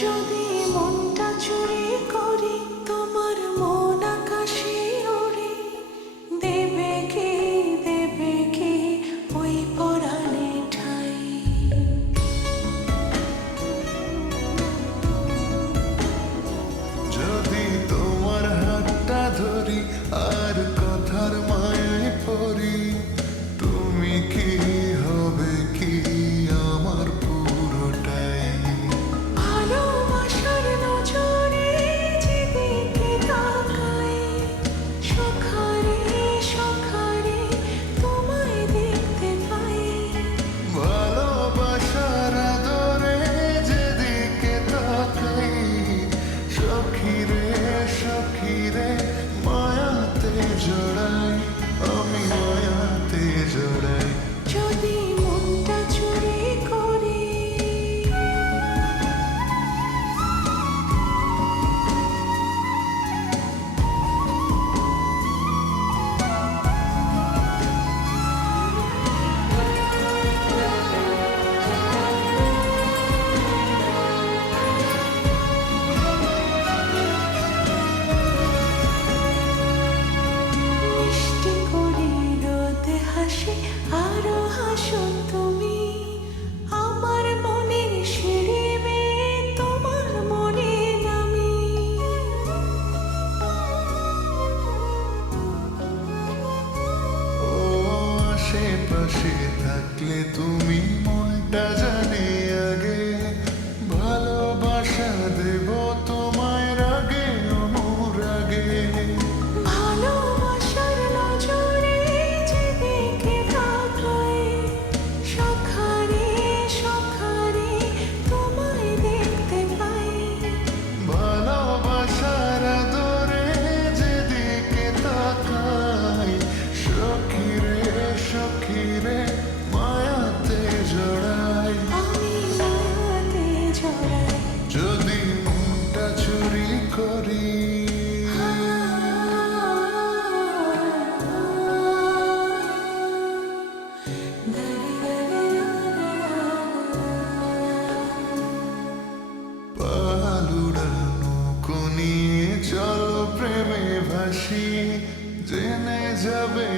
যদি মনটা চুরি করি, তোমার মন আকাশে ওড়ে, দেবে কি ওই পরাণে ঠাই? যদি তোমার হাতটা ধরি আর কথার মায়ায় পড়ি, তুমি কি হবে কি আমার পুরোটাই? ভালোবাসার নজরে যেদিকে তাকাই, সখারে সখারে তোমায় দেখতে পাই। ভালোবাসার আদরে যেদিকে তাকাই, সখীরে সখীরে মায়াতে জড়াই, আমি মায়াতে জড়াই। যদি মনটা চুরি করি, মিষ্টি করে রোদে হাসি আরো হাসো তুমি, আমার মনের সিঁড়ি বেয়ে তোমার মনে নামি। ও আশেপাশে থাকলে তুমি মনটা জানে আগে, ভালোবাসা দেব তোমায় রাগে অনুরাগে। ভালোবাসার নজরে যেদিকে তাকাই, সখারে সখারে তোমায় দেখতে পাই। ভালোবাসার আদরে যেদিকে তাকাই, সখীরে সখীরে মায়াতে জড়াই, আমি মায়াতে জড়াই। যদি মনটা চুরি করি। পালুড়ানো কোনিয়ে চলো প্রেমে ভাসি, জেনে যাবে